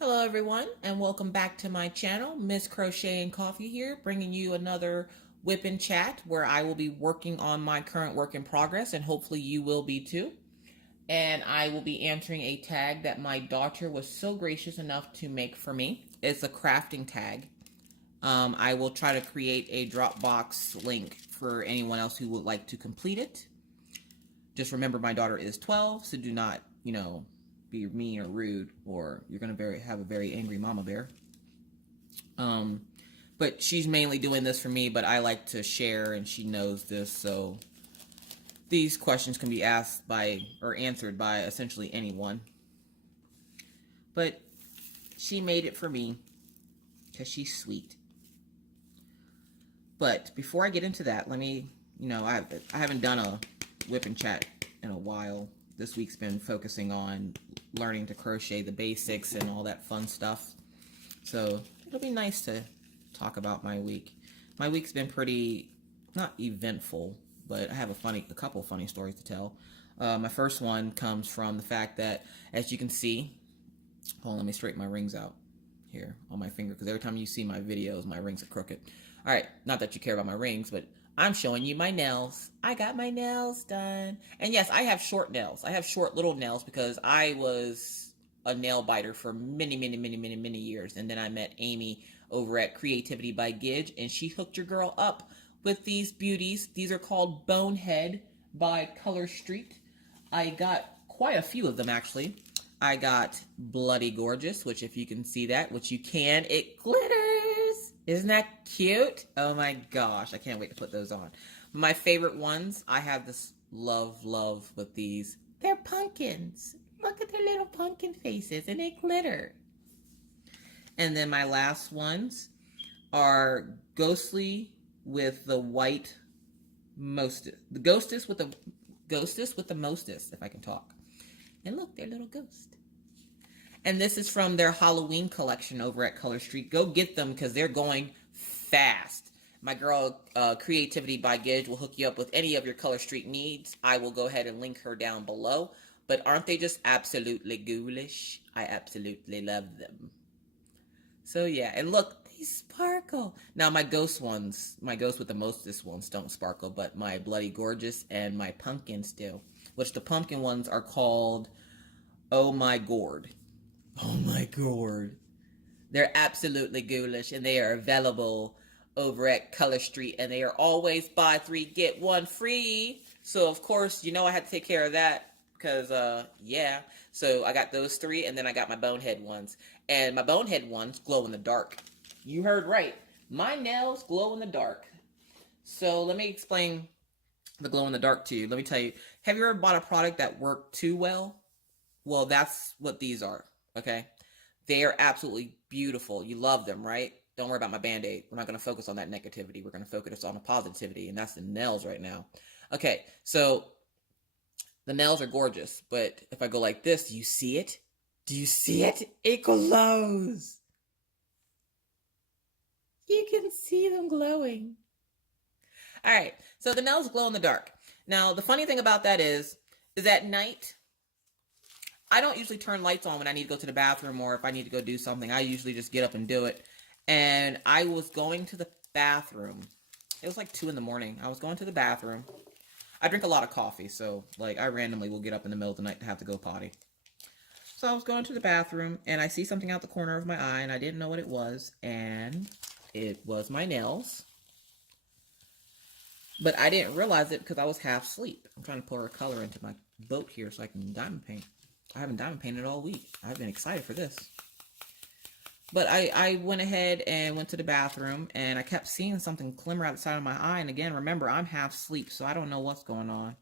Hello everyone and welcome back to my channel. Miss Crochet and Coffee here, bringing you another Whip and Chat where I will be working on my current work in progress, and hopefully you will be too. And I will be answering a tag that my daughter was so gracious enough to make for me. It's a crafting tag. I will try to create a Dropbox link for anyone else who would like to complete it. Just remember, my daughter is 12, so do not, be mean or rude, or you're going to have a very angry mama bear. But she's mainly doing this for me, but I like to share, and she knows this, so these questions can be asked by or answered by essentially anyone. But she made it for me because she's sweet. But before I get into that, let me, I haven't done a Whip and Chat in a while. This week's been focusing on learning to crochet the basics and all that fun stuff. So it'll be nice to talk about my week. My week's been pretty, not eventful, but I have a couple funny stories to tell. My first one comes from the fact that, as you can see, hold on, let me straighten my rings out here on my finger, because every time you see my videos, my rings are crooked. All right, not that you care about my rings, but I'm showing you my nails. I got my nails done. And yes, I have short nails. I have short little nails because I was a nail biter for many, many, many, many, many years. And then I met Amy over at Creativity by Gidge, and she hooked your girl up with these beauties. These are called Bonehead by Color Street. I got quite a few of them, actually. I got Bloody Gorgeous, which, if you can see that, which you can, it glitters. Isn't that cute? Oh my gosh, I can't wait to put those on. My favorite ones, I have this love with these. They're pumpkins. Look at their little pumpkin faces, and they glitter. And then my last ones are Ghostly with the white mostest. The Ghostess with the mostest, if I can talk. And look, they're little ghosts. And this is from their Halloween collection over at Color Street. Go get them because they're going fast. My girl, Creativity by Gidge, will hook you up with any of your Color Street needs. I will go ahead and link her down below. But aren't they just absolutely ghoulish? I absolutely love them. So yeah, and look, they sparkle. Now my ghost with the mostest ones don't sparkle, but my Bloody Gorgeous and my pumpkins do. Which the pumpkin ones are called Oh My Gourd. Oh my gourd. They're absolutely ghoulish, and they are available over at Color Street, and they are always buy 3 get 1 free. So of course, I had to take care of that because yeah. So I got those 3, and then I got my Bonehead ones. And my Bonehead ones glow in the dark. You heard right. My nails glow in the dark. So let me explain the glow in the dark to you. Let me tell you, have you ever bought a product that worked too well? Well, that's what these are. Okay, they are absolutely beautiful. You love them, right? Don't worry about my band-aid. We're not going to focus on that negativity. We're going to focus on the positivity, and that's the nails right now. Okay, so the nails are gorgeous, but if I go like this, do you see it? Do you see it? It glows. You can see them glowing. All right, so the nails glow in the dark. Now, the funny thing about that is at night, I don't usually turn lights on when I need to go to the bathroom, or if I need to go do something. I usually just get up and do it. And I was going to the bathroom. It was like 2 in the morning. I was going to the bathroom. I drink a lot of coffee, so I randomly will get up in the middle of the night to have to go potty. So I was going to the bathroom, and I see something out the corner of my eye, and I didn't know what it was, and it was my nails. But I didn't realize it because I was half asleep. I'm trying to pour a color into my boat here so I can diamond paint. I haven't diamond painted all week. I've been excited for this. But I went ahead and went to the bathroom, and I kept seeing something glimmer out the side of my eye. And again, remember, I'm half asleep, so I don't know what's going on.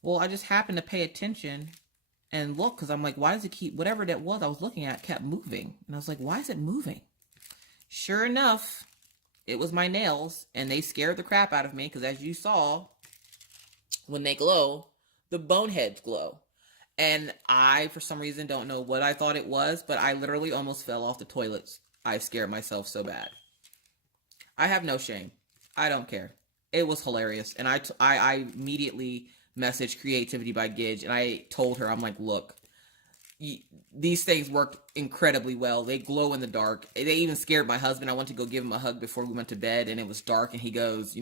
Well, I just happened to pay attention and look, because I'm like, why does it keep, whatever that was I was looking at kept moving. And I was like, why is it moving? Sure enough, it was my nails, and they scared the crap out of me, because as you saw, when they glow, the boneheads glow. And I, for some reason, don't know what I thought it was, but I literally almost fell off the toilets. I scared myself so bad. I have no shame. I don't care. It was hilarious. And I immediately messaged Creativity by Gidge, and I told her, I'm like, look, these things work incredibly well. They glow in the dark. They even scared my husband. I went to go give him a hug before we went to bed, and it was dark, and he goes,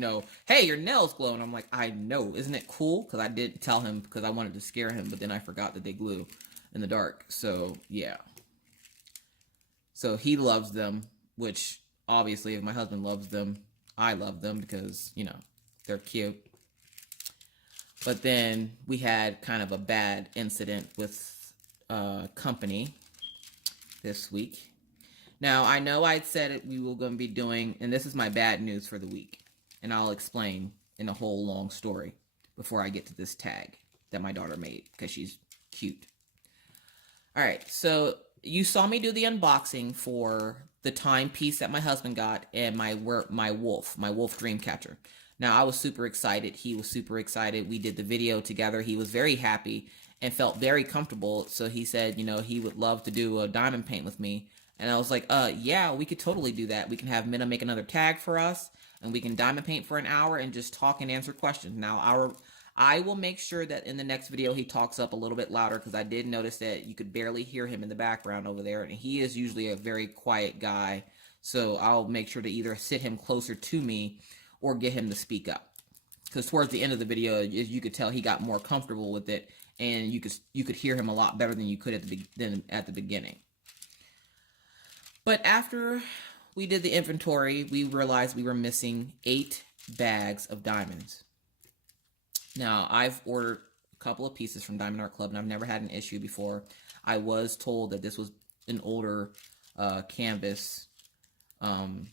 hey, your nails glow. And I'm like, I know. Isn't it cool? Because I did tell him because I wanted to scare him, but then I forgot that they glue in the dark. So, yeah. So he loves them, which obviously if my husband loves them, I love them because, they're cute. But then we had kind of a bad incident with company this week. Now, I know I'd said it, we were going to be doing, and this is my bad news for the week, and I'll explain in a whole long story before I get to this tag that my daughter made because she's cute. All right, so you saw me do the unboxing for the timepiece that my husband got and my wolf dream catcher. Now, I was super excited. He was super excited. We did the video together. He was very happy and felt very comfortable. So he said, he would love to do a diamond paint with me. And I was like, yeah, we could totally do that. We can have Minna make another tag for us, and we can diamond paint for an hour and just talk and answer questions. Now, I will make sure that in the next video he talks up a little bit louder because I did notice that you could barely hear him in the background over there. And he is usually a very quiet guy. So I'll make sure to either sit him closer to me or get him to speak up. Because towards the end of the video, as you could tell, he got more comfortable with it. And you could hear him a lot better than you could at the beginning. But after we did the inventory, we realized we were missing 8 bags of diamonds. Now, I've ordered a couple of pieces from Diamond Art Club, and I've never had an issue before. I was told that this was an older canvas,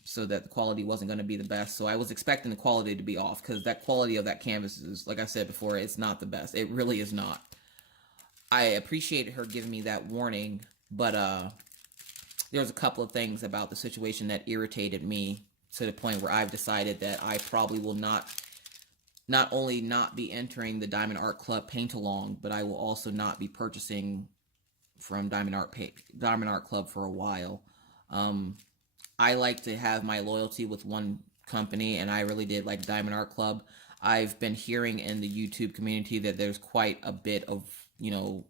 so that the quality wasn't going to be the best. So I was expecting the quality to be off, because that quality of that canvas is, like I said before, it's not the best. It really is not. I appreciated her giving me that warning, but there was a couple of things about the situation that irritated me to the point where I've decided that I probably will not only not be entering the Diamond Art Club paint along, but I will also not be purchasing from Diamond Art Club for a while. I like to have my loyalty with one company, and I really did like Diamond Art Club. I've been hearing in the YouTube community that there's quite a bit of,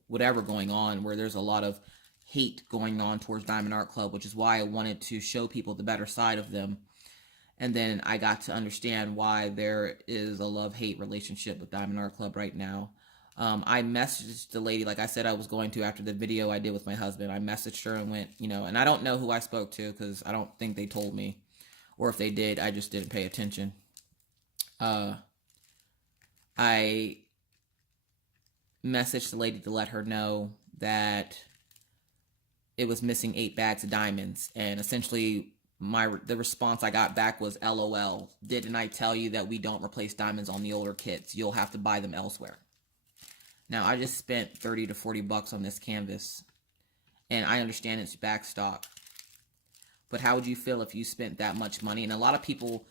whatever going on, where there's a lot of hate going on towards Diamond Art Club, which is why I wanted to show people the better side of them. And then I got to understand why there is a love-hate relationship with Diamond Art Club right now. I messaged the lady, like I said I was going to after the video I did with my husband. I messaged her and went, and I don't know who I spoke to because I don't think they told me. Or if they did, I just didn't pay attention. I messaged the lady to let her know that it was missing 8 bags of diamonds. And essentially, the response I got back was, LOL, didn't I tell you that we don't replace diamonds on the older kits? You'll have to buy them elsewhere. Now, I just spent 30 to 40 bucks on this canvas, and I understand it's back stock. But how would you feel if you spent that much money? And a lot of people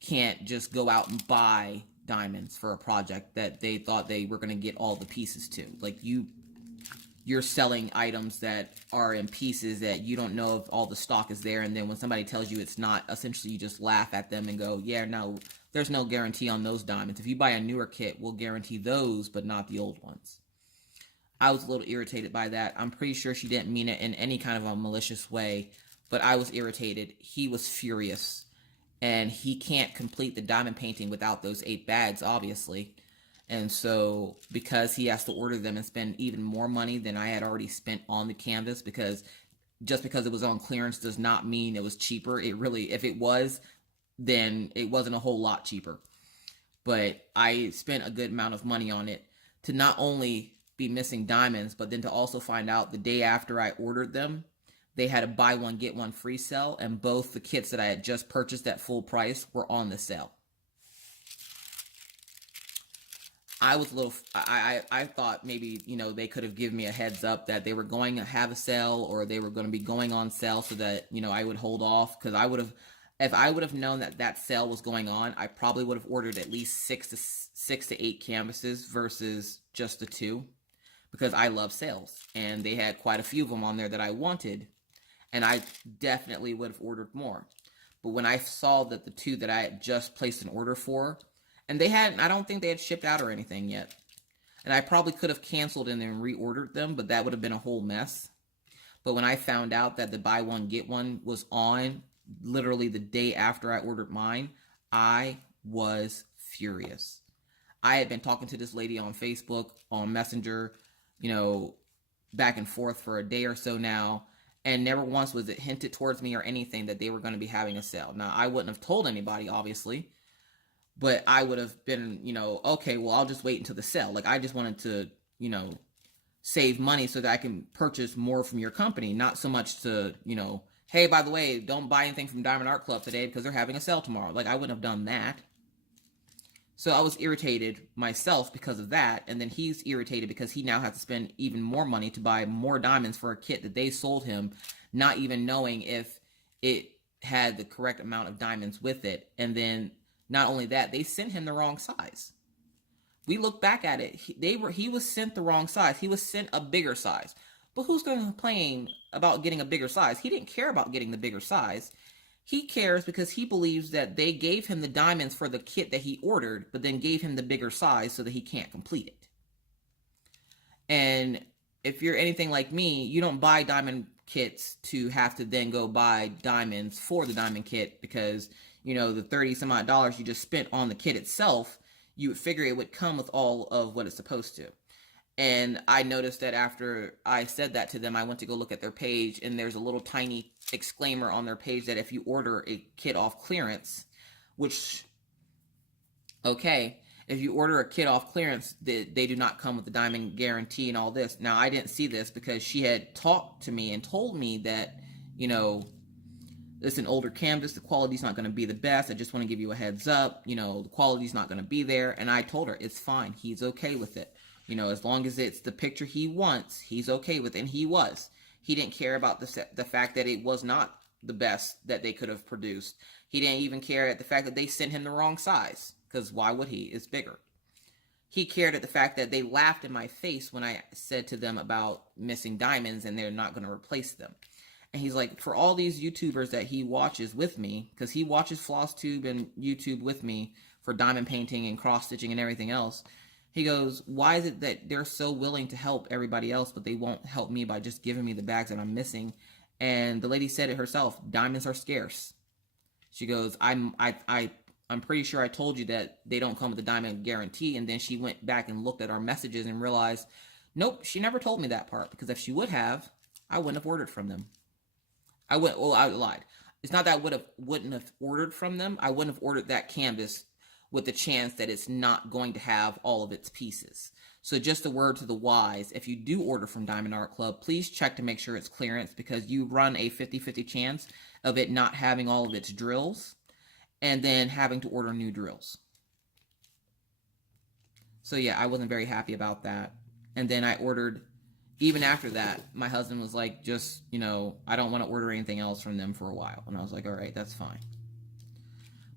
can't just go out and buy diamonds for a project that they thought they were going to get all the pieces to. Like, you're selling items that are in pieces that you don't know if all the stock is there, and then when somebody tells you it's not, essentially you just laugh at them and go, yeah, no, there's no guarantee on those diamonds. If you buy a newer kit, we'll guarantee those, but not the old ones. I was a little irritated by that. I'm pretty sure she didn't mean it in any kind of a malicious way, but I was irritated. He was furious, and he can't complete the diamond painting without those 8 bags, obviously. And so, because he has to order them and spend even more money than I had already spent on the canvas, because just because it was on clearance does not mean it was cheaper. It really, if it was, then it wasn't a whole lot cheaper. But I spent a good amount of money on it to not only be missing diamonds, but then to also find out the day after I ordered them, they had a buy one, get one free sale, and both the kits that I had just purchased at full price were on the sale. I was a little, I thought maybe, they could have given me a heads up that they were going to have a sale, or they were going to be going on sale, so that, I would hold off, because if I would have known that that sale was going on, I probably would have ordered at least 6 to 8 canvases versus just the 2, because I love sales, and they had quite a few of them on there that I wanted, and I definitely would have ordered more. But when I saw that the 2 that I had just placed an order for, and I don't think they had shipped out or anything yet. And I probably could have canceled and then reordered them, but that would have been a whole mess. But when I found out that the buy one get one was on literally the day after I ordered mine, I was furious. I had been talking to this lady on Facebook, on Messenger, you know, back and forth for a day or so now, and never once was it hinted towards me or anything that they were going to be having a sale. Now, I wouldn't have told anybody, obviously, but I would have been, okay, well, I'll just wait until the sale. Like, I just wanted to, save money so that I can purchase more from your company, not so much to, hey, by the way, don't buy anything from Diamond Art Club today because they're having a sale tomorrow. Like, I wouldn't have done that. So I was irritated myself because of that, and then he's irritated because he now has to spend even more money to buy more diamonds for a kit that they sold him, not even knowing if it had the correct amount of diamonds with it. And then not only that, they sent him the wrong size. We look back at it, he was sent the wrong size. He was sent a bigger size. But who's going to complain about getting a bigger size? He didn't care about getting the bigger size. He cares because he believes that they gave him the diamonds for the kit that he ordered, but then gave him the bigger size so that he can't complete it. And if you're anything like me, you don't buy diamond kits to have to then go buy diamonds for the diamond kit because, the 30 some odd dollars you just spent on the kit itself, you would figure it would come with all of what it's supposed to. And I noticed that after I said that to them, I went to go look at their page, and there's a little tiny exclaimer on their page that if you order a kit off clearance, which, okay, if you order a kit off clearance, they do not come with the diamond guarantee and all this. Now, I didn't see this because she had talked to me and told me that, it's an older canvas, the quality's not going to be the best. I just want to give you a heads up, the quality's not going to be there. And I told her, it's fine. He's okay with it. As long as it's the picture he wants, he's okay with it. And he was. He didn't care about the fact that it was not the best that they could have produced. He didn't even care at the fact that they sent him the wrong size. Because why would he? It's bigger. He cared at the fact that they laughed in my face when I said to them about missing diamonds and they're not going to replace them. And he's like, for all these YouTubers that he watches with me, because he watches FlossTube and YouTube with me for diamond painting and cross-stitching and everything else, he goes, why is it that they're so willing to help everybody else, but they won't help me by just giving me the bags that I'm missing? And the lady said it herself, diamonds are scarce. She goes, I'm pretty sure I told you that they don't come with a diamond guarantee. And then she went back and looked at our messages and realized, nope, she never told me that part, because if she would have, I wouldn't have ordered from them. I lied. It's not that I wouldn't have ordered from them. I wouldn't have ordered that canvas with the chance that it's not going to have all of its pieces. So just a word to the wise, if you do order from Diamond Art Club, please check to make sure it's clearance, because you run a 50-50 chance of it not having all of its drills and then having to order new drills. So yeah, I wasn't very happy about that. And then I ordered, even after that, my husband was like, just, I don't want to order anything else from them for a while. And I was like, all right, that's fine.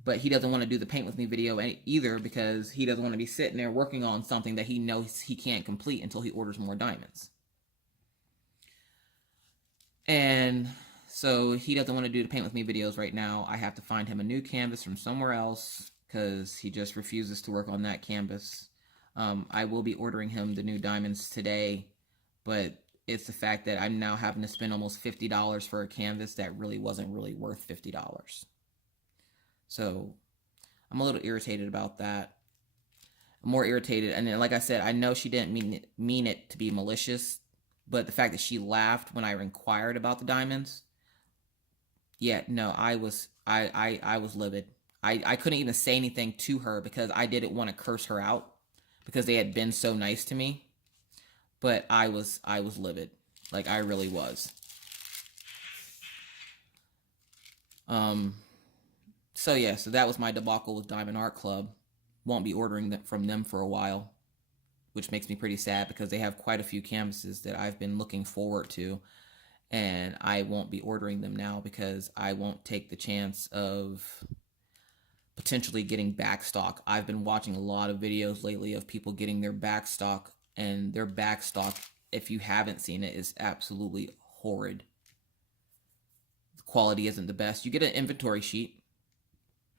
But he doesn't want to do the paint with me video either, because he doesn't want to be sitting there working on something that he knows he can't complete until he orders more diamonds. And so he doesn't want to do the paint with me videos right now. I have to find him a new canvas from somewhere else, because he just refuses to work on that canvas. I will be ordering him the new diamonds today, but it's the fact that I'm now having to spend almost $50 for a canvas that really wasn't really worth $50. So I'm a little irritated about that. I'm more irritated. And then, like I said, I know she didn't mean it to be malicious, but the fact that she laughed when I inquired about the diamonds, yeah, no, I was livid. I couldn't even say anything to her because I didn't want to curse her out because they had been so nice to me. But I was livid. Like, I really was. So yeah, so that was my debacle with Diamond Art Club. Won't be ordering from them for a while, which makes me pretty sad because they have quite a few canvases that I've been looking forward to, and I won't be ordering them now because I won't take the chance of potentially getting backstock. I've been watching a lot of videos lately of people getting their backstock, and their backstock, if you haven't seen it, is absolutely horrid. The quality isn't the best. You get an inventory sheet,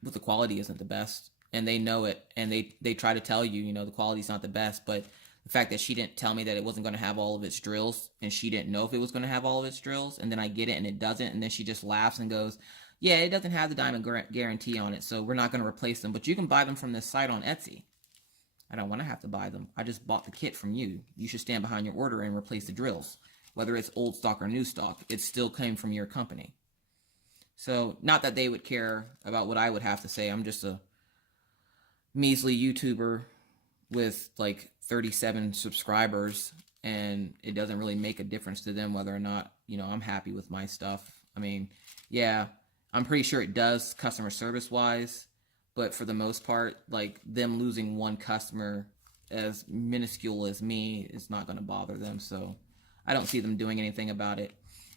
but the quality isn't the best, and they know it, and they try to tell you, the quality's not the best, but The fact that she didn't tell me that it wasn't going to have all of its drills, and she didn't know if it was going to have all of its drills, and then I get it and it doesn't, and then she just laughs and goes, yeah, it doesn't have the diamond guarantee on it, so we're not going to replace them, but you can buy them from this site on Etsy. I don't want to have to buy them. I just bought the kit from you. You should stand behind your order and replace the drills. Whether it's old stock or new stock, it still came from your company. So, not that they would care about what I would have to say. I'm just a measly YouTuber with like 37 subscribers, and it doesn't really make a difference to them whether or not, I'm happy with my stuff. I mean, yeah, I'm pretty sure it does customer service wise, but for the most part, like, them losing one customer as minuscule as me is not going to bother them, so I don't see them doing anything about it.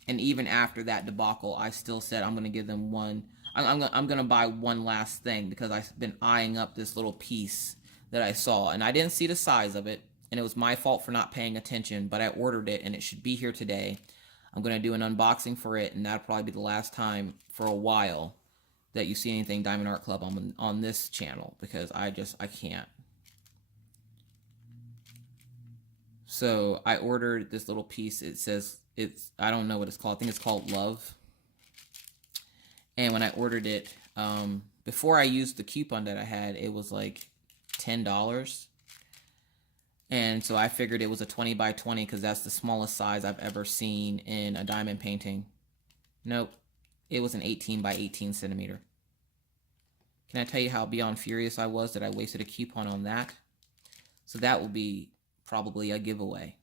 And even after that debacle, I still said I'm going to give them one. I'm going to buy one last thing because I've been eyeing up this little piece that I saw, and I didn't see the size of it, and it was my fault for not paying attention, but I ordered it, and it should be here today. I'm going to do an unboxing for it, and that'll probably be the last time for a while that you see anything Diamond Art Club on this channel, because I can't. So I ordered this little piece. It says, I don't know what it's called. I think it's called Love. And when I ordered it, before I used the coupon that I had, it was like $10. And so I figured it was a 20 by 20 because that's the smallest size I've ever seen in a diamond painting. Nope. It was an 18 by 18 centimeter. Can I tell you how beyond furious I was that I wasted a coupon on that? So that will be probably a giveaway.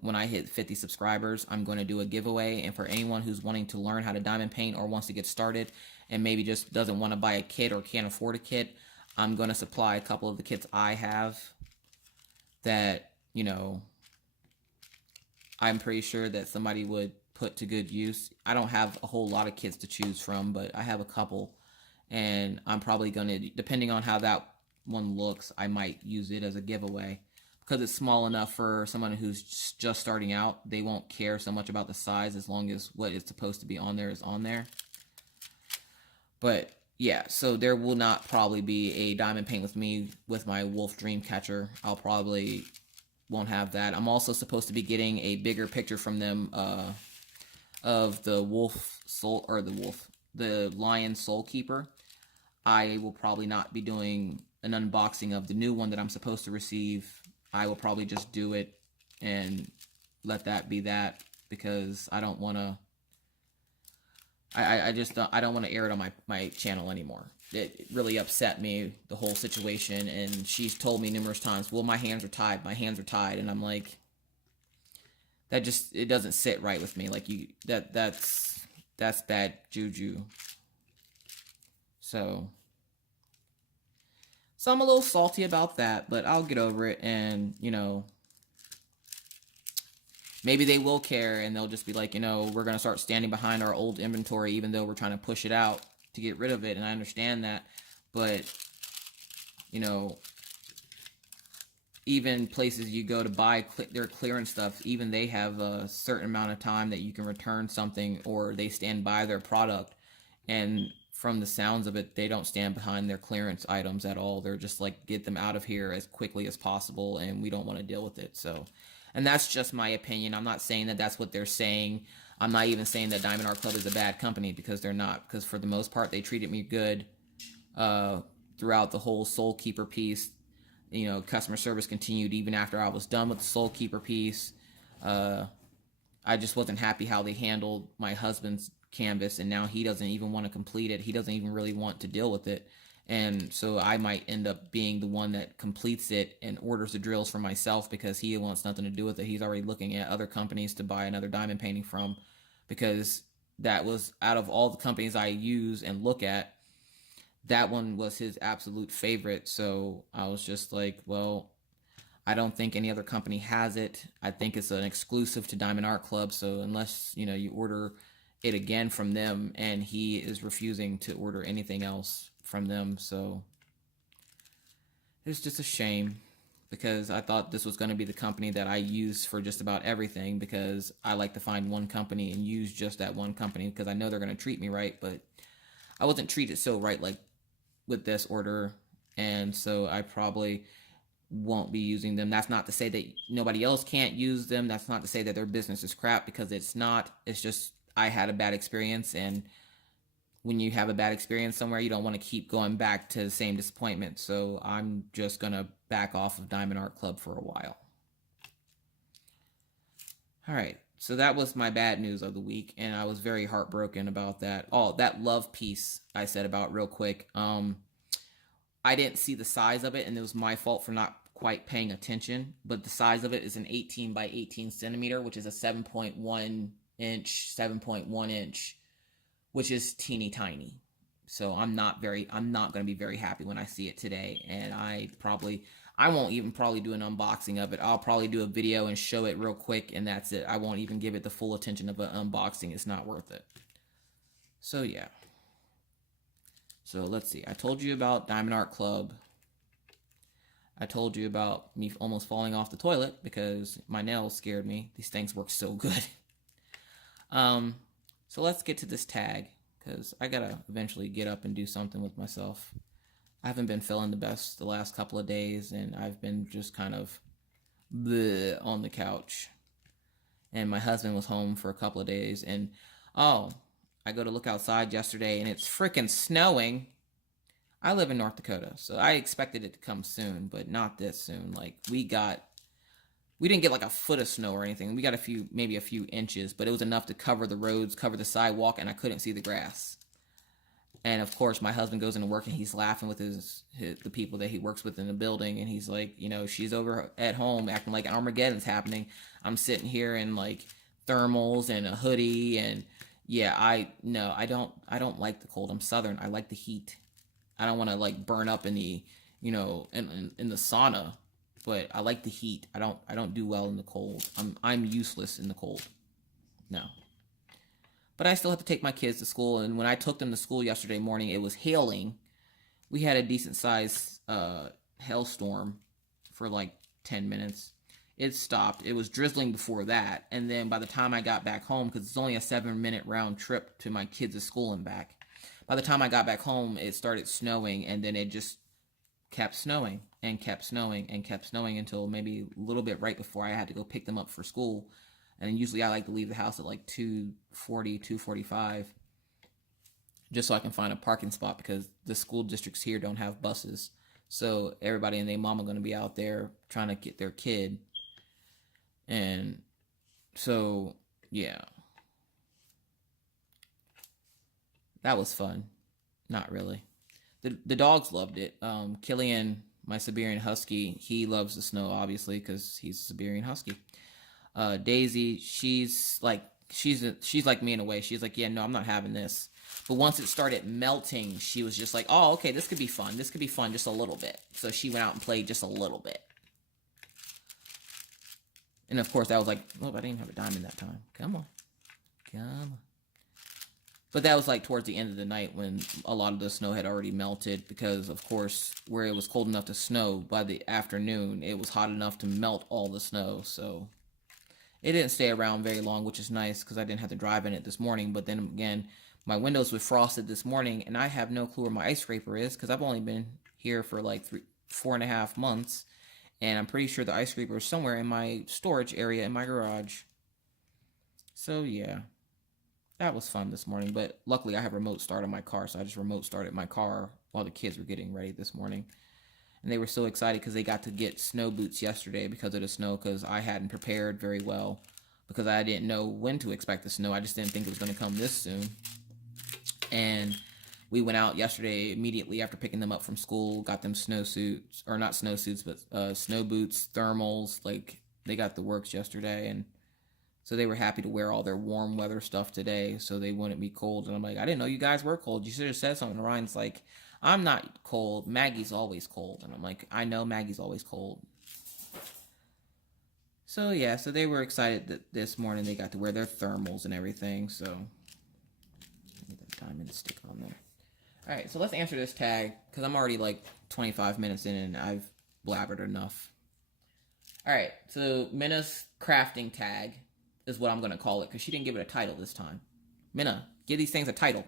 When I hit 50 subscribers, I'm going to do a giveaway, and for anyone who's wanting to learn how to diamond paint or wants to get started and maybe just doesn't want to buy a kit or can't afford a kit, I'm going to supply a couple of the kits I have that, I'm pretty sure that somebody would put to good use. I don't have a whole lot of kits to choose from, but I have a couple, and I'm probably going to, depending on how that one looks, I might use it as a giveaway. Because it's small enough for someone who's just starting out, they won't care so much about the size as long as what is supposed to be on there is on there. But yeah, so there will not probably be a diamond paint with me with my Wolf Dreamcatcher. I'll probably won't have that. I'm also supposed to be getting a bigger picture from them of the Wolf Soul, or the Lion Soul Keeper. I will probably not be doing an unboxing of the new one that I'm supposed to receive. I will probably just do it and let that be that, because I don't want to, I don't want to air it on my channel anymore. It really upset me, the whole situation, and she's told me numerous times, well, my hands are tied, and I'm like, it doesn't sit right with me. Like, that's bad juju. So I'm a little salty about that, but I'll get over it, and, maybe they will care, and they'll just be like, we're going to start standing behind our old inventory, even though we're trying to push it out to get rid of it, and I understand that, but, even places you go to buy their clearance stuff, even they have a certain amount of time that you can return something, or they stand by their product, and from the sounds of it, they don't stand behind their clearance items at all. They're just like, get them out of here as quickly as possible, and we don't want to deal with it. So, and that's just my opinion. I'm not saying that that's what they're saying. I'm not even saying that Diamond Art Club is a bad company, because they're not. Because for the most part, they treated me good throughout the whole Soul Keeper piece. Customer service continued even after I was done with the Soul Keeper piece. I just wasn't happy how they handled my husband's canvas, and now he doesn't even want to complete it. He doesn't even really want to deal with it, and so I might end up being the one that completes it and orders the drills for myself, because he wants nothing to do with it. He's already looking at other companies to buy another diamond painting from, because that was, out of all the companies I use and look at, that one was his absolute favorite. So I was just like, well, I don't think any other company has it. I think it's an exclusive to Diamond Art Club, so unless, you order it again from them, and he is refusing to order anything else from them, so it's just a shame, because I thought this was going to be the company that I use for just about everything, because I like to find one company and use just that one company, because I know they're going to treat me right, but I wasn't treated so right like with this order, and so I probably, won't be using them. That's not to say that nobody else can't use them. That's not to say that their business is crap, because it's not. It's just I had a bad experience, and when you have a bad experience somewhere, you don't want to keep going back to the same disappointment. So I'm just going to back off of Diamond Art Club for a while. All right. So that was my bad news of the week, and I was very heartbroken about that. Oh, that love piece I said about real quick. I didn't see the size of it, and it was my fault for not quite paying attention. But the size of it is an 18 by 18 centimeter, which is a 7.1 inch, 7.1 inch, which is teeny tiny. So I'm not going to be very happy when I see it today. And I won't even probably do an unboxing of it. I'll probably do a video and show it real quick, and that's it. I won't even give it the full attention of an unboxing. It's not worth it. So yeah. So let's see. I told you about Diamond Art Club. I told you about me almost falling off the toilet because my nails scared me. These things work so good. So let's get to this tag, because I gotta eventually get up and do something with myself. I haven't been feeling the best the last couple of days, and I've been just kind of bleh on the couch. And my husband was home for a couple of days, and oh, I go to look outside yesterday, and it's freaking snowing. I live in North Dakota, so I expected it to come soon, but not this soon. Like, we didn't get like a foot of snow or anything. We got maybe a few inches, but it was enough to cover the roads, cover the sidewalk, and I couldn't see the grass. And of course, my husband goes into work, and he's laughing with the people that he works with in the building, and he's like, she's over at home acting like Armageddon's happening. I'm sitting here in like thermals and a hoodie, and yeah, I don't like the cold. I'm Southern. I like the heat. I don't want to like burn up in the in the sauna. But I like the heat. I don't do well in the cold. I'm useless in the cold. No. But I still have to take my kids to school, and when I took them to school yesterday morning, it was hailing. We had a decent sized hailstorm for like 10 minutes. It stopped. It was drizzling before that, and then by the time I got back home, because it's only a 7-minute round trip to my kids' school and back, by the time I got back home, it started snowing, and then it just kept snowing and kept snowing and kept snowing until maybe a little bit right before I had to go pick them up for school. And usually I like to leave the house at like 2:40, 2:45, just so I can find a parking spot, because the school districts here don't have buses. So everybody and their mom are going to be out there trying to get their kid. And so, yeah. That was fun. Not really. The dogs loved it. Killian, my Siberian Husky, he loves the snow, obviously, because he's a Siberian Husky. Daisy, she's like me in a way. She's like, yeah, no, I'm not having this. But once it started melting, she was just like, oh, okay, this could be fun. This could be fun just a little bit. So she went out and played just a little bit. And of course, I was like, oh, I didn't have a diamond that time. Come on. Come on. But that was like towards the end of the night when a lot of the snow had already melted, because of course where it was cold enough to snow, by the afternoon it was hot enough to melt all the snow. So it didn't stay around very long, which is nice because I didn't have to drive in it this morning. But then again, my windows were frosted this morning, and I have no clue where my ice scraper is because I've only been here for like 4.5 months, and I'm pretty sure the ice scraper is somewhere in my storage area in my garage. So yeah. That was fun this morning, but luckily I have remote start on my car, so I just remote started my car while the kids were getting ready this morning. And they were so excited because they got to get snow boots yesterday because of the snow, because I hadn't prepared very well, because I didn't know when to expect the snow. I just didn't think it was going to come this soon. And we went out yesterday immediately after picking them up from school, got them snowsuits, or not snowsuits, but snow boots, thermals. Like, they got the works yesterday, and so they were happy to wear all their warm weather stuff today so they wouldn't be cold. And I'm like, I didn't know you guys were cold. You should have said something. And Ryan's like, I'm not cold. Maggie's always cold. And I'm like, I know Maggie's always cold. So yeah, so they were excited that this morning they got to wear their thermals and everything. So I need that diamond stick on there. All right, so let's answer this tag because I'm already like 25 minutes in and I've blabbered enough. All right, so Minna's crafting tag is what I'm going to call it, because she didn't give it a title this time. Minna, give these things a title.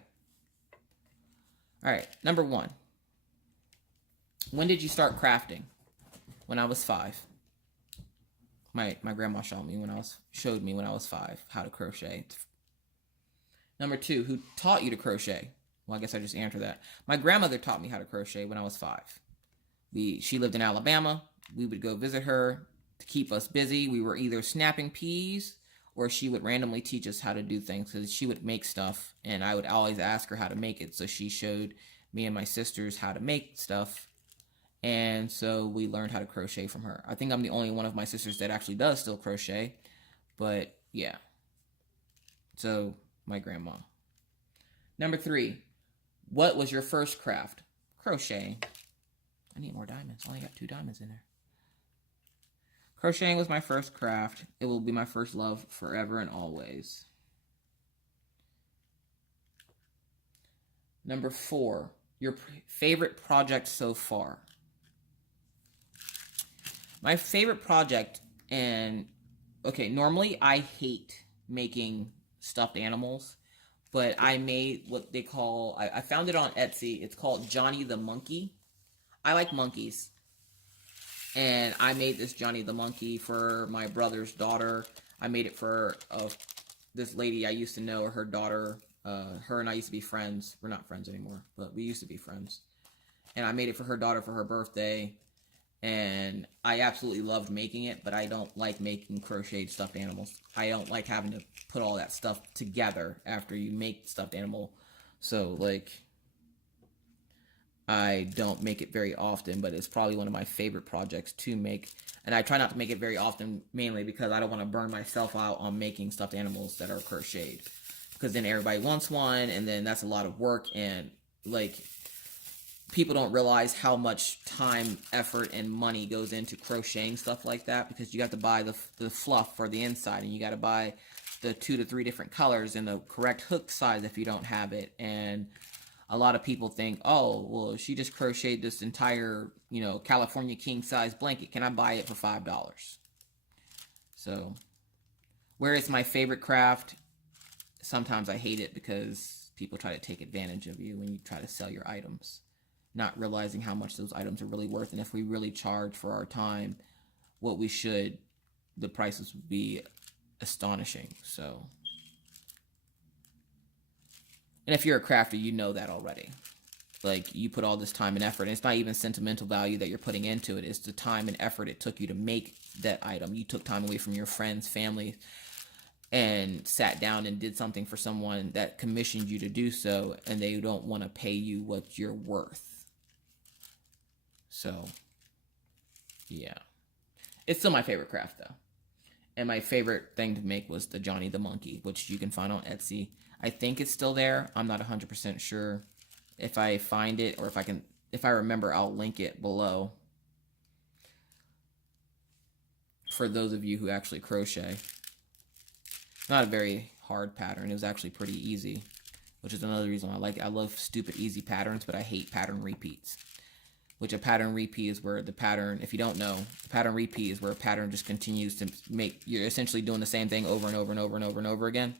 All right, number 1. When did you start crafting? when I was 5. My grandma showed me when I was 5 how to crochet. Number 2, who taught you to crochet? Well, I guess I just answered that. My grandmother taught me how to crochet when I was 5. She lived in Alabama. We would go visit her to keep us busy. We were either snapping peas or she would randomly teach us how to do things, because she would make stuff and I would always ask her how to make it. So she showed me and my sisters how to make stuff. And so we learned how to crochet from her. I think I'm the only one of my sisters that actually does still crochet. But yeah. So my grandma. Number 3. What was your first craft? Crocheting. I need more diamonds. I only got 2 diamonds in there. Crocheting was my first craft. It will be my first love forever and always. Number 4. Your favorite project so far. My favorite project, and okay, normally I hate making stuffed animals, but I made what they call, I found it on Etsy. It's called Johnny the Monkey. I like monkeys. And I made this Johnny the Monkey for my brother's daughter. I made it for this lady I used to know, or her daughter. Her and I used to be friends. We're not friends anymore, but we used to be friends. And I made it for her daughter for her birthday. And I absolutely loved making it, but I don't like making crocheted stuffed animals. I don't like having to put all that stuff together after you make stuffed animal. So, like, I don't make it very often, but it's probably one of my favorite projects to make. And I try not to make it very often, mainly because I don't want to burn myself out on making stuffed animals that are crocheted. Because then everybody wants one, and then that's a lot of work, and, like, people don't realize how much time, effort, and money goes into crocheting stuff like that, because you have to buy the fluff for the inside, and you got to buy the 2 to 3 different colors and the correct hook size if you don't have it. And a lot of people think, oh, well, she just crocheted this entire, California king size blanket. Can I buy it for $5? So, where it's my favorite craft, sometimes I hate it because people try to take advantage of you when you try to sell your items, not realizing how much those items are really worth. And if we really charge for our time what we should, the prices would be astonishing. So, and if you're a crafter, you know that already. Like, you put all this time and effort, and it's not even sentimental value that you're putting into it. It's the time and effort it took you to make that item. You took time away from your friends, family, and sat down and did something for someone that commissioned you to do so, and they don't want to pay you what you're worth. So, yeah. It's still my favorite craft, though. And my favorite thing to make was the Johnny the Monkey, which you can find on Etsy. I think it's still there. I'm not 100% sure. If I find it, or if I remember, I'll link it below. For those of you who actually crochet. Not a very hard pattern. It was actually pretty easy, which is another reason I like it. I love stupid easy patterns, but I hate pattern repeats. Which a pattern repeat is where the pattern, if you don't know, a pattern repeat is where a pattern just continues to make, you're essentially doing the same thing over and over and over and over and over again.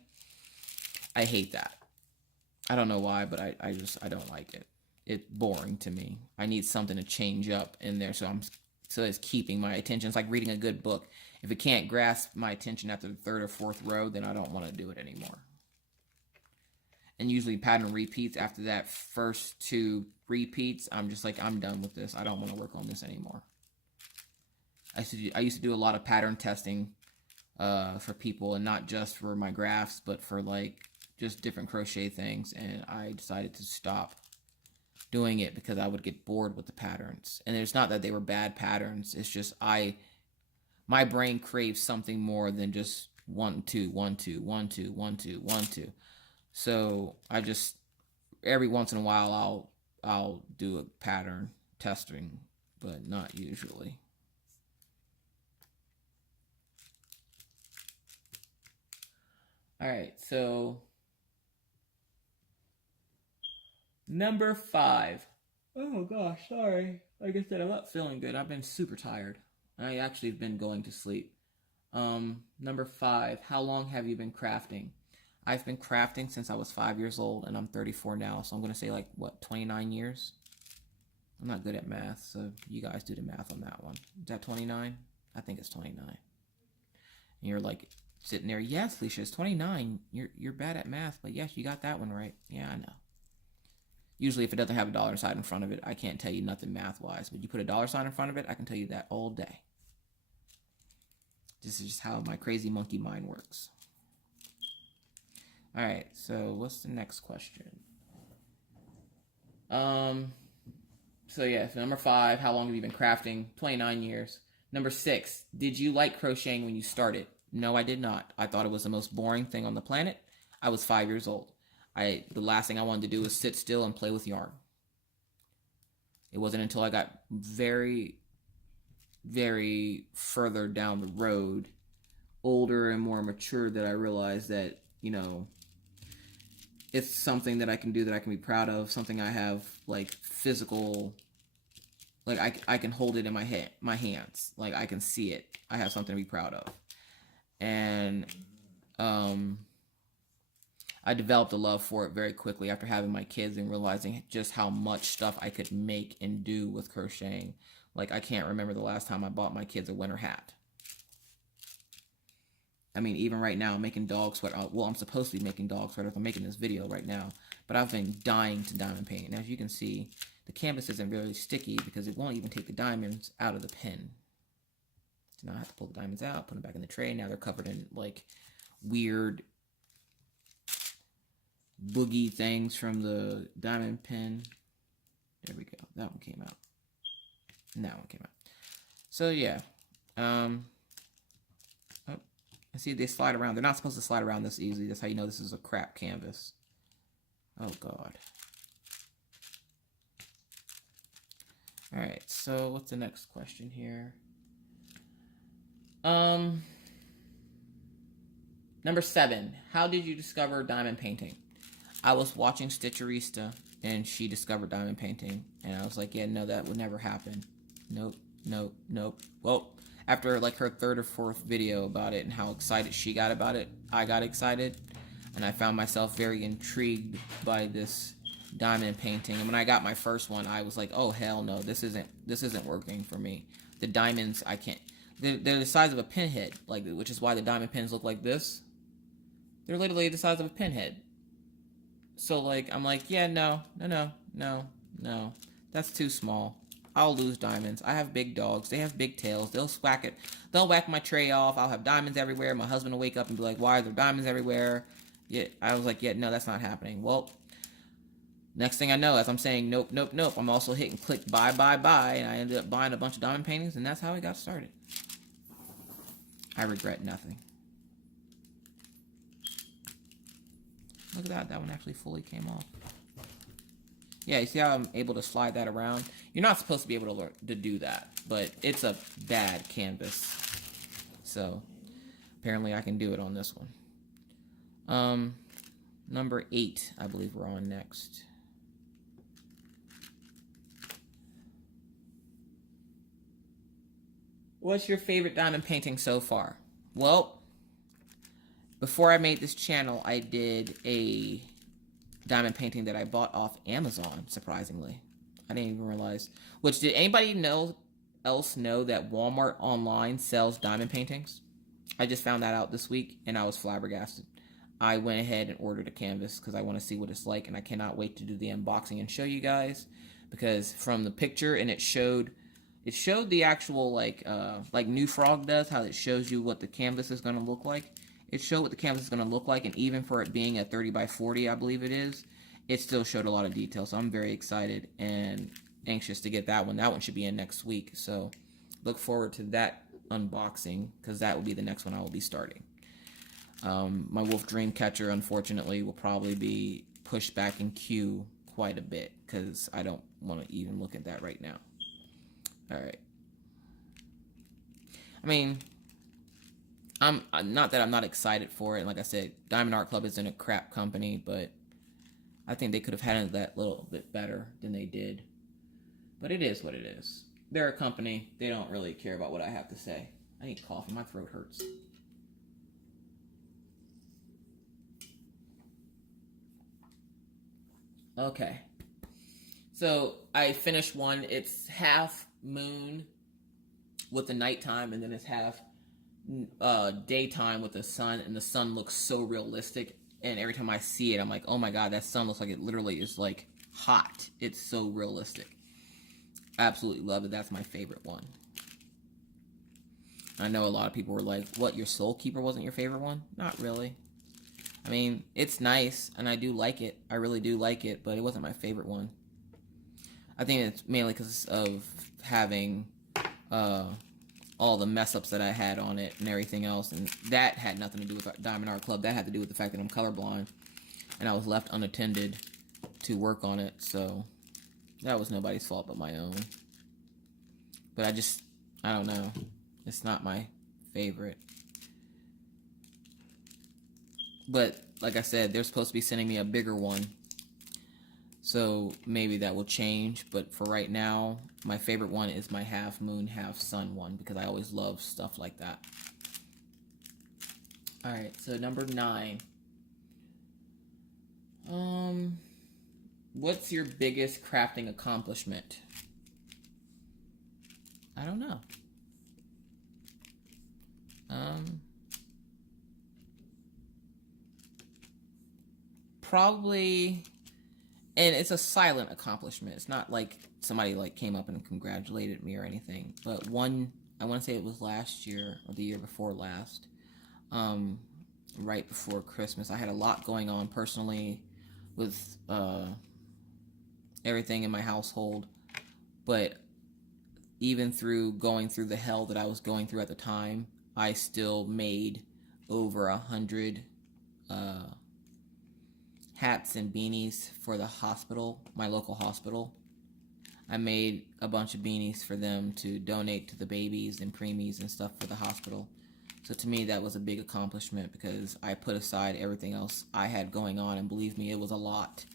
I hate that. I don't know why, but I don't like it. It's boring to me. I need something to change up in there, so it's keeping my attention. It's like reading a good book. If it can't grasp my attention after the 3rd or 4th row, then I don't want to do it anymore. And usually pattern repeats, after that first 2 repeats, I'm just like, I'm done with this. I don't want to work on this anymore. I used to do a lot of pattern testing for people, and not just for my crafts, but for like just different crochet things. And I decided to stop doing it because I would get bored with the patterns. And it's not that they were bad patterns. It's just my brain craves something more than just 1, 2, 1, 2, 1, 2, 1, 2, 1, 2. So I just, every once in a while, I'll do a pattern testing, but not usually. All right, so number 5. Oh gosh, sorry. Like I said, I'm not feeling good. I've been super tired. I actually have been going to sleep. Number 5, how long have you been crafting? I've been crafting since I was 5 years old, and I'm 34 now, so I'm going to say, like, what, 29 years? I'm not good at math, so you guys do the math on that one. Is that 29? I think it's 29. And you're like sitting there, yes, Leisha, it's 29. You're bad at math, but yes, you got that one right. Yeah, I know. Usually if it doesn't have a dollar sign in front of it, I can't tell you nothing math-wise. But you put a dollar sign in front of it, I can tell you that all day. This is just how my crazy monkey mind works. All right, so what's the next question? So yeah, so number 5, how long have you been crafting? 29 years. Number 6, did you like crocheting when you started? No, I did not. I thought it was the most boring thing on the planet. I was 5 years old. The last thing I wanted to do was sit still and play with yarn. It wasn't until I got very, very further down the road, older and more mature, that I realized that, you know, it's something that I can do that I can be proud of, something I have, like, physical, like, I can hold it in my hands. Like, I can see it. I have something to be proud of. And, I developed a love for it very quickly after having my kids and realizing just how much stuff I could make and do with crocheting. Like, I can't remember the last time I bought my kids a winter hat. I mean, even right now, I'm making dog sweater. Well, I'm supposed to be making dog sweaters. I'm making this video right now. But I've been dying to diamond paint. And as you can see, the canvas isn't very sticky because it won't even take the diamonds out of the pin. So now I have to pull the diamonds out, put them back in the tray. Now they're covered in, like, weird boogie things from the diamond pin. There we go. That one came out. And that one came out. So, yeah. Oh, I see they slide around. They're not supposed to slide around this easily. That's how you know this is a crap canvas. Oh, God. Alright, so what's the next question here? Number 7. How did you discover diamond painting? I was watching Stitcherista, and she discovered diamond painting. And I was like, yeah, no, that would never happen. Nope, nope, nope. Well, after like her 3rd or 4th video about it and how excited she got about it, I got excited. And I found myself very intrigued by this diamond painting. And when I got my first one, I was like, oh, hell no, this isn't working for me. The diamonds, I can't. They're the size of a pinhead, like, which is why the diamond pins look like this. They're literally the size of a pinhead. So, like, I'm like, yeah, no. That's too small. I'll lose diamonds. I have big dogs. They have big tails. They'll whack it. They'll whack my tray off. I'll have diamonds everywhere. My husband will wake up and be like, why are there diamonds everywhere? Yeah, I was like, yeah, no, that's not happening. Well, next thing I know, as I'm saying, nope, I'm also hitting click buy, and I ended up buying a bunch of diamond paintings, and that's how I got started. I regret nothing. Look at that. That one actually fully came off. Yeah, you see how I'm able to slide that around? You're not supposed to be able to do that, but it's a bad canvas. So, apparently I can do it on this one. Number 8, I believe we're on next. What's your favorite diamond painting so far? Well, before I made this channel, I did a diamond painting that I bought off Amazon, surprisingly. I didn't even realize. Which, did anybody else know that Walmart online sells diamond paintings? I just found that out this week, and I was flabbergasted. I went ahead and ordered a canvas because I want to see what it's like, and I cannot wait to do the unboxing and show you guys. Because from the picture, and it showed the actual, like New Frog does, how it shows you what the canvas is going to look like. It showed what the canvas is going to look like, and even for it being a 30 by 40, I believe it is, it still showed a lot of detail. So I'm very excited and anxious to get that one. That one should be in next week. So look forward to that unboxing, because that will be the next one I will be starting. My Wolf Dreamcatcher, unfortunately, will probably be pushed back in queue quite a bit, because I don't want to even look at that right now. Alright. I mean, I'm not that I'm not excited for it. Like I said, Diamond Art Club isn't a crap company, but I think they could have handled that a little bit better than they did. But it is what it is. They're a company. They don't really care about what I have to say. I need coffee. My throat hurts. Okay. So I finished one. It's half moon with the nighttime, and then it's half daytime with the sun, and the sun looks so realistic. And every time I see it, I'm like, oh my god, that sun looks like it literally is like hot. It's so realistic. Absolutely love it. That's my favorite one. I know a lot of people were like, what, your Soul Keeper wasn't your favorite one? Not really. I mean, it's nice, and I do like it. I really do like it, but it wasn't my favorite one. I think it's mainly because of having all the mess ups that I had on it and everything else, and that had nothing to do with Diamond Art Club. That had to do with the fact that I'm colorblind, and I was left unattended to work on it, so that was nobody's fault but my own. But I don't know. It's not my favorite. But, like I said, they're supposed to be sending me a bigger one. So, maybe that will change. But for right now, my favorite one is my half moon, half sun one. Because I always love stuff like that. Alright, so number 9. What's your biggest crafting accomplishment? I don't know. Probably, and it's a silent accomplishment. It's not like somebody like came up and congratulated me or anything. But one, I want to say it was last year or the year before last, right before Christmas. I had a lot going on personally with everything in my household, but even through going through the hell that I was going through at the time, I still made over 100 hats and beanies for the hospital, my local hospital. I made a bunch of beanies for them to donate to the babies and preemies and stuff for the hospital. So to me, that was a big accomplishment because I put aside everything else I had going on, and believe me, it was a lot.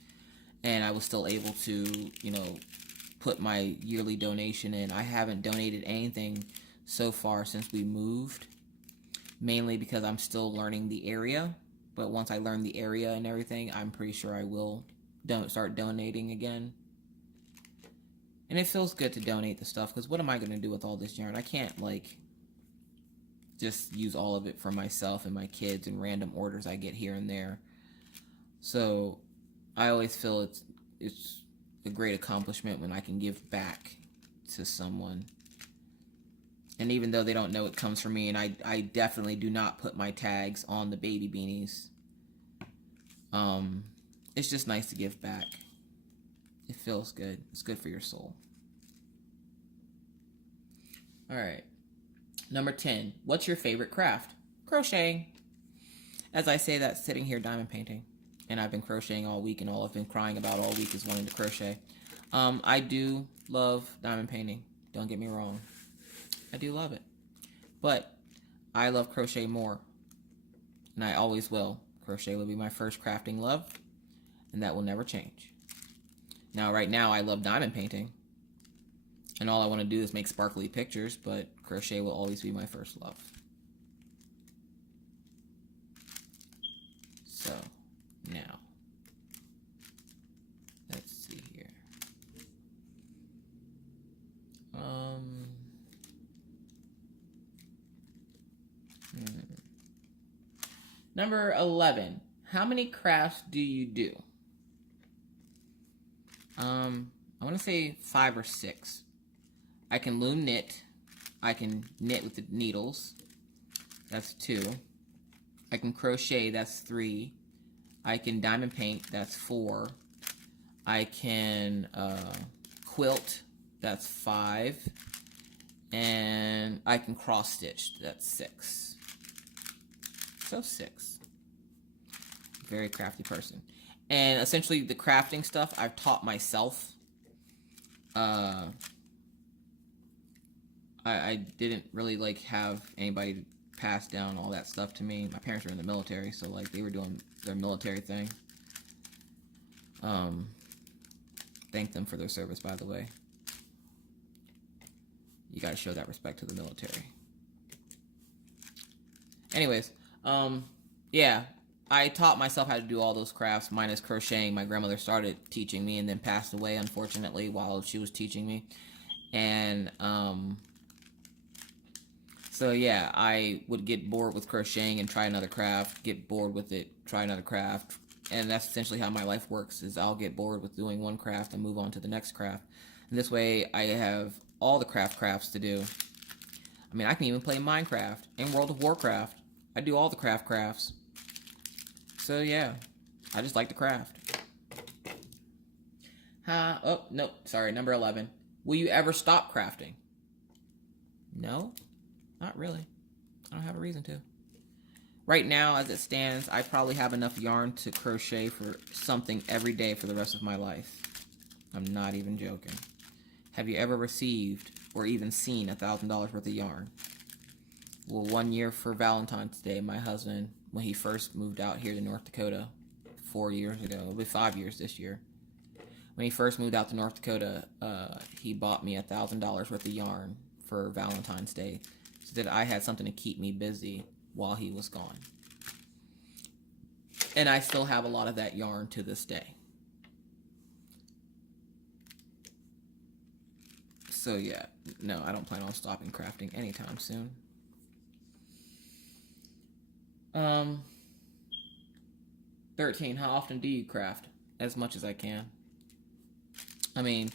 And I was still able to, put my yearly donation in. I haven't donated anything so far since we moved, mainly because I'm still learning the area. But once I learn the area and everything, I'm pretty sure I will start donating again. And it feels good to donate the stuff, because what am I going to do with all this yarn? I can't, just use all of it for myself and my kids and random orders I get here and there. So I always feel it's a great accomplishment when I can give back to someone. And even though they don't know it comes from me, and I definitely do not put my tags on the baby beanies, it's just nice to give back. It feels good. It's good for your soul. Alright. Number 10. What's your favorite craft? Crocheting. As I say that, sitting here diamond painting. And I've been crocheting all week, and all I've been crying about all week is wanting to crochet. I do love diamond painting. Don't get me wrong. I do love it. But I love crochet more. And I always will. Crochet will be my first crafting love. And that will never change. Now, right now, I love diamond painting. And all I want to do is make sparkly pictures. But crochet will always be my first love. So, now. Let's see here. Number 11. How many crafts do you do? I want to say 5 or 6. I can loom knit. I can knit with the needles. That's 2. I can crochet. That's 3. I can diamond paint. That's 4. I can quilt. That's 5. And I can cross stitch. That's 6. So 6. Very crafty person. And essentially the crafting stuff I've taught myself. I didn't really have anybody pass down all that stuff to me. My parents were in the military, so they were doing their military thing. Thank them for their service, by the way. You gotta show that respect to the military. Anyways, yeah. I taught myself how to do all those crafts minus crocheting. My grandmother started teaching me and then passed away, unfortunately, while she was teaching me. And so yeah, I would get bored with crocheting and try another craft, get bored with it, try another craft. And that's essentially how my life works, is I'll get bored with doing one craft and move on to the next craft. And this way I have all the crafts to do. I mean, I can even play Minecraft and World of Warcraft. I do all the crafts. So yeah, I just like to craft. Oh, no, sorry, number 11. Will you ever stop crafting? No, not really. I don't have a reason to. Right now, as it stands, I probably have enough yarn to crochet for something every day for the rest of my life. I'm not even joking. Have you ever received or even seen $1,000 worth of yarn? Well, 1 year for Valentine's Day, my husband, when he first moved out here to North Dakota 4 years ago, it'll be 5 years this year. When he first moved out to North Dakota, he bought me $1,000 worth of yarn for Valentine's Day so that I had something to keep me busy while he was gone. And I still have a lot of that yarn to this day. So yeah, no, I don't plan on stopping crafting anytime soon. 13, how often do you craft? As much as I can. I mean,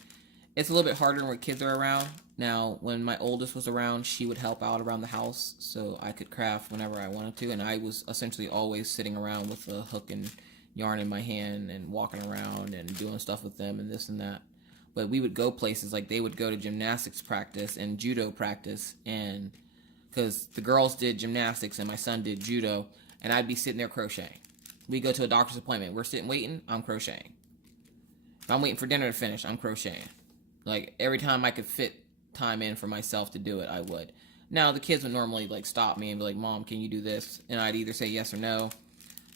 it's a little bit harder when kids are around. Now, when my oldest was around, she would help out around the house, so I could craft whenever I wanted to, and I was essentially always sitting around with a hook and yarn in my hand and walking around and doing stuff with them and this and that. But we would go places, like they would go to gymnastics practice and judo practice, and because the girls did gymnastics and my son did judo, and I'd be sitting there crocheting. We go to a doctor's appointment. We're sitting waiting, I'm crocheting. If I'm waiting for dinner to finish, I'm crocheting. Like, every time I could fit time in for myself to do it, I would. Now, the kids would normally, like, stop me and be like, Mom, can you do this? And I'd either say yes or no.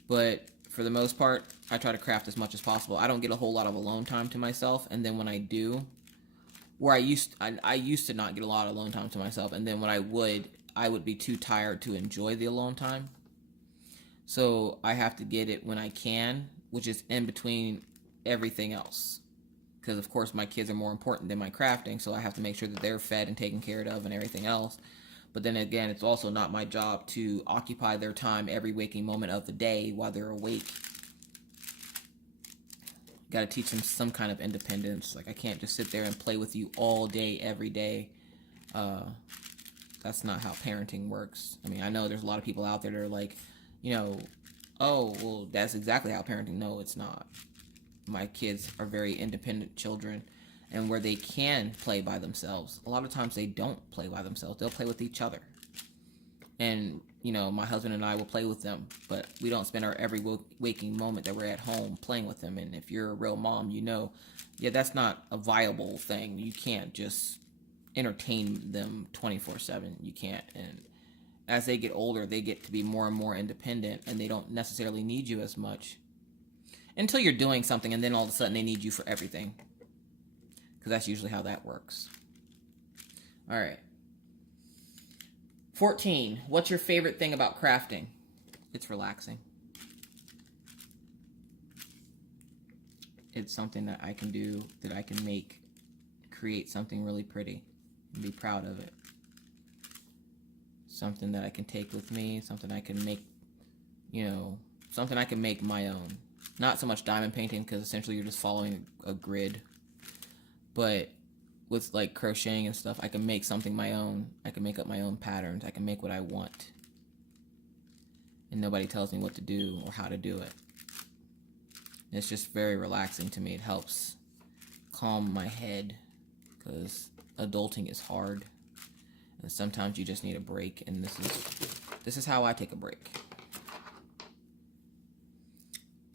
But for the most part, I try to craft as much as possible. I don't get a whole lot of alone time to myself, and then when I do, where I used to not get a lot of alone time to myself, and then when I would be too tired to enjoy the alone time. So I have to get it when I can, which is in between everything else. Because, of course, my kids are more important than my crafting, so I have to make sure that they're fed and taken care of and everything else. But then again, it's also not my job to occupy their time every waking moment of the day while they're awake. Got to teach them some kind of independence. Like, I can't just sit there and play with you all day, every day. That's not how parenting works. I mean, I know there's a lot of people out there that are like, you know, oh, well, that's exactly how parenting. No, it's not. My kids are very independent children, and where they can play by themselves, a lot of times they don't play by themselves. They'll play with each other. And, you know, my husband and I will play with them, but we don't spend our every waking moment that we're at home playing with them. And if you're a real mom, you know, yeah, that's not a viable thing. You can't just entertain them 24/7. You can't. And as they get older, they get to be more and more independent, and they don't necessarily need you as much until you're doing something, and then all of a sudden they need you for everything, because that's usually how that works. All right. 14, what's your favorite thing about crafting? It's relaxing. It's something that I can do, that I can create something really pretty and be proud of it. Something that I can take with me, something I can make, you know, something I can make my own. Not so much diamond painting, because essentially you're just following a grid. But with, like, crocheting and stuff, I can make something my own. I can make up my own patterns. I can make what I want. And nobody tells me what to do or how to do it. And it's just very relaxing to me. It helps calm my head, because adulting is hard. And sometimes you just need a break, and this is how I take a break.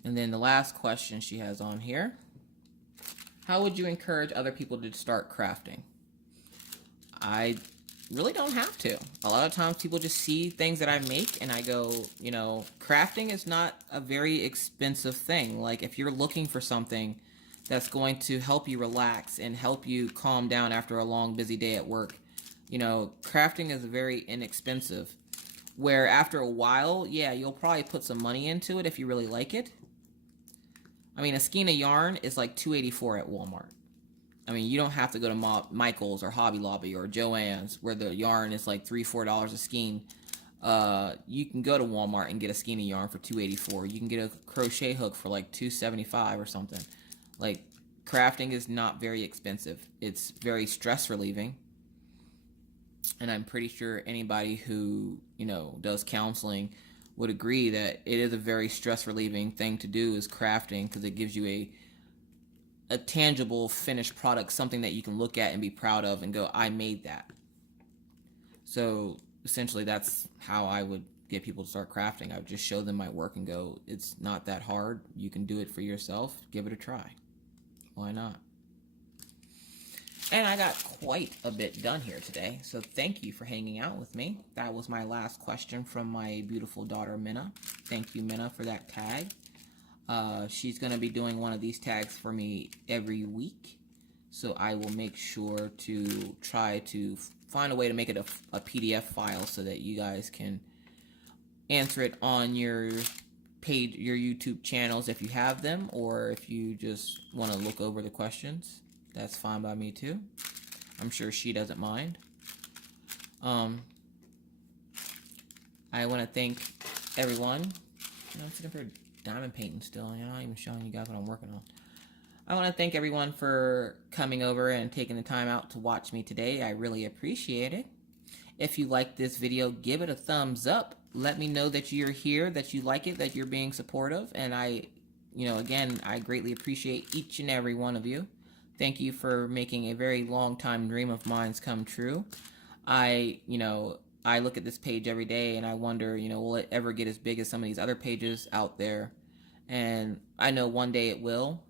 And then the last question she has on here: how would you encourage other people to start crafting? I really don't have to. A lot of times people just see things that I make and I go, you know, crafting is not a very expensive thing. Like, if you're looking for something that's going to help you relax and help you calm down after a long, busy day at work, you know, crafting is very inexpensive. Where after a while, yeah, you'll probably put some money into it if you really like it. I mean, a skein of yarn is like $2.84 at Walmart. I mean, you don't have to go to Michael's or Hobby Lobby or Joann's where the yarn is like $3-4 a skein. You can go to Walmart and get a skein of yarn for $2.84. You can get a crochet hook for like $2.75 or something. Like, crafting is not very expensive. It's very stress relieving. And I'm pretty sure anybody who, you know, does counseling would agree that it is a very stress relieving thing to do is crafting, because it gives you a tangible finished product, something that you can look at and be proud of and go, I made that. So essentially that's how I would get people to start crafting. I would just show them my work and go, it's not that hard. You can do it for yourself. Give it a try. Why not? And I got quite a bit done here today, so thank you for hanging out with me. That was my last question from my beautiful daughter, Minna. Thank you, Minna, for that tag. She's going to be doing one of these tags for me every week, so I will make sure to try to find a way to make it a PDF file so that you guys can answer it on your page, your YouTube channels if you have them, or if you just want to look over the questions. That's fine by me too. I'm sure she doesn't mind. I want to thank everyone. I'm sitting for diamond painting still. I'm not even showing you guys what I'm working on. I want to thank everyone for coming over and taking the time out to watch me today. I really appreciate it. If you like this video, give it a thumbs up. Let me know that you're here, that you like it, that you're being supportive. And again, I greatly appreciate each and every one of you. Thank you for making a very long time dream of mine come true. I look at this page every day and I wonder, will it ever get as big as some of these other pages out there? And I know one day it will.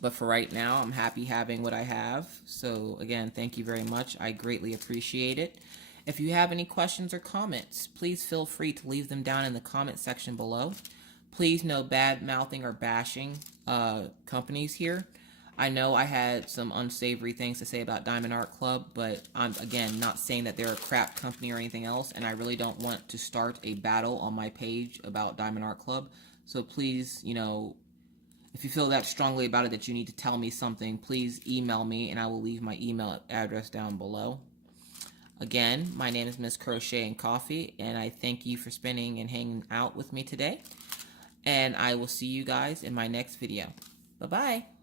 But for right now, I'm happy having what I have. So again, thank you very much. I greatly appreciate it. If you have any questions or comments, please feel free to leave them down in the comment section below. Please no bad mouthing or bashing companies here. I know I had some unsavory things to say about Diamond Art Club, but I'm, again, not saying that they're a crap company or anything else, and I really don't want to start a battle on my page about Diamond Art Club. So please, if you feel that strongly about it that you need to tell me something, please email me, and I will leave my email address down below. Again, my name is Miss Crochet and Coffee, and I thank you for spending and hanging out with me today. And I will see you guys in my next video. Bye-bye.